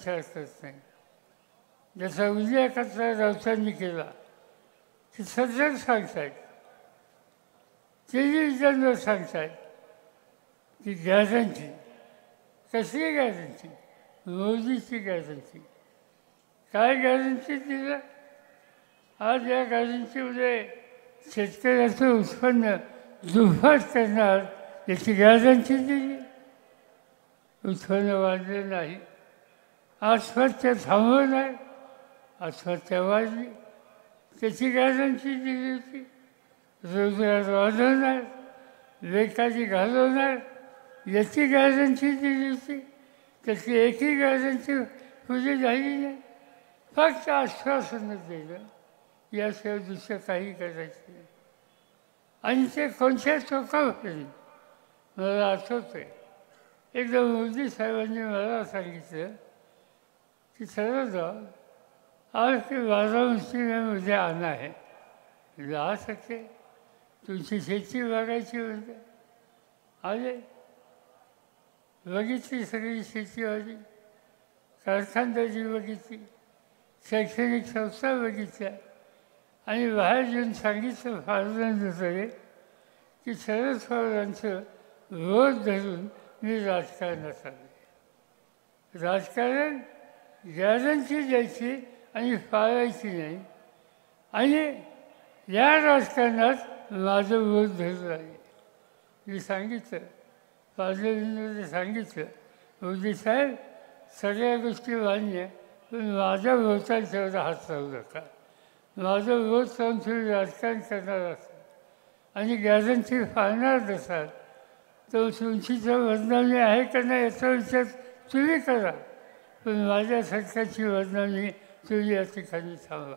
विचार करत नाही. जसा उल्लेखाचा राऊतांनी केला ते सध्या सांगतायत, टेलिव्हिजनवर सांगतायत की गॅरंटी. कसली गॅरंटी? मोदीची गॅरंटी. काय गॅरंटी दिलं? आज या गॅरंटीमध्ये शेतकऱ्याचं उत्पन्न दुप्पट करणार याची गॅरंटी दिली. उत्पन्न वाढलं नाही. आत्महत्या थांबवणार, आत्महत्या वाढली त्याची गॅरंटी दिली होती. रोजगार वाढवणार, बेकारी घालवणार याची गॅरंटी दिली होती. त्याची एकही गॅरंटी पुढे झाली नाही. फक्त आश्वासनं दिलं, याशिवाय दुसरं काही करायचं नाही. आणि ते कोणत्या टोकापर्यंत मला आठवतं आहे, एकदा मोदी साहेबांनी मला सांगितलं कि चलो जाओ, आपके वाराणसी में मुझे आना है. जा सकते, तुमची शेती बघायची म्हणते. आले, बघितली सगळी शेतीवाली, कारखानदारी बघितली, शैक्षणिक संस्था बघितल्या आणि बाहेर येऊन सांगितलं फारदांकडे की शरद पवारांचं विरोध धरून मी राजकारणात आले. राजकारण गॅरंटी द्यायची आणि पाळायची नाही. आणि या राजकारणात माझं विरोध धरून आहे. मी सांगितलं, पार्लमेंटमध्ये सांगितलं, मोदी साहेब सगळ्या गोष्टी मान्य, पण माझ्या विरोधात तेवढा हात लावू नका. माझं विरोध लावून तुम्ही राजकारण करणार असाल आणि गॅरंटी पाळणार नसाल तर तुमचीचं बदनामी आहे का नाही याचा विचार तुम्ही करा, पण माझ्या सरकारची बदनामी तुम्ही या ठिकाणी थांबवा.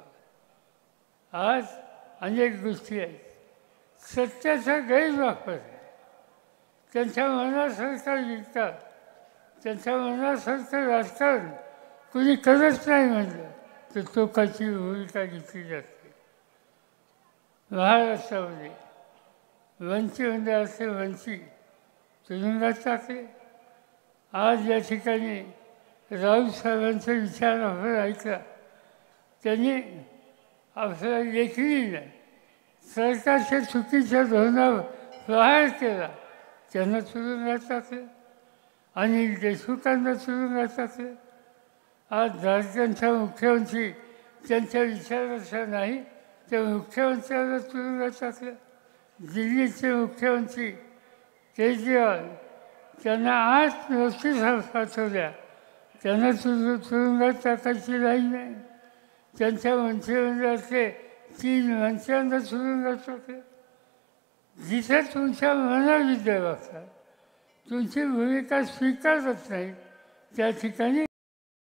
आज अनेक गोष्टी आहेत. सत्याचा गैरवापर आहे. त्यांच्या मनासारखं लिहितात, त्यांच्या मनासारखं राजकारण कुणी करत नाही म्हणलं तर टोकाची भूमिका घेतली जाते. महाराष्ट्रामध्ये वंचित मंडळाचे वंचित तुरुंगात टाकले. आज या ठिकाणी राऊत साहेबांचा विचार आपण ऐकला. त्यांनी आपल्याला लेखली नाही, सरकारच्या चुकीच्या धोरणावर प्रहार केला, त्यांना तुरुंगात टाकलं. आणि देशमुखांना तुरुंगात टाकलं. आज झारखंडचा मुख्यमंत्री त्यांच्या विचाराचा नाही त्या मुख्यमंत्र्याला तुरुंगात टाकलं. दिल्लीचे मुख्यमंत्री केजरीवाल त्यांना आज नोटीस पाठवल्या, त्यांना तुरुंगात टाकायची नाही. त्यांच्या मंत्रिमंडळातले 3 मंत्र्यांना तुरुंगात टाकलं. जिथे तुमच्या मनाविरुद्ध वागतात, तुमची भूमिका स्वीकारत नाही त्या ठिकाणी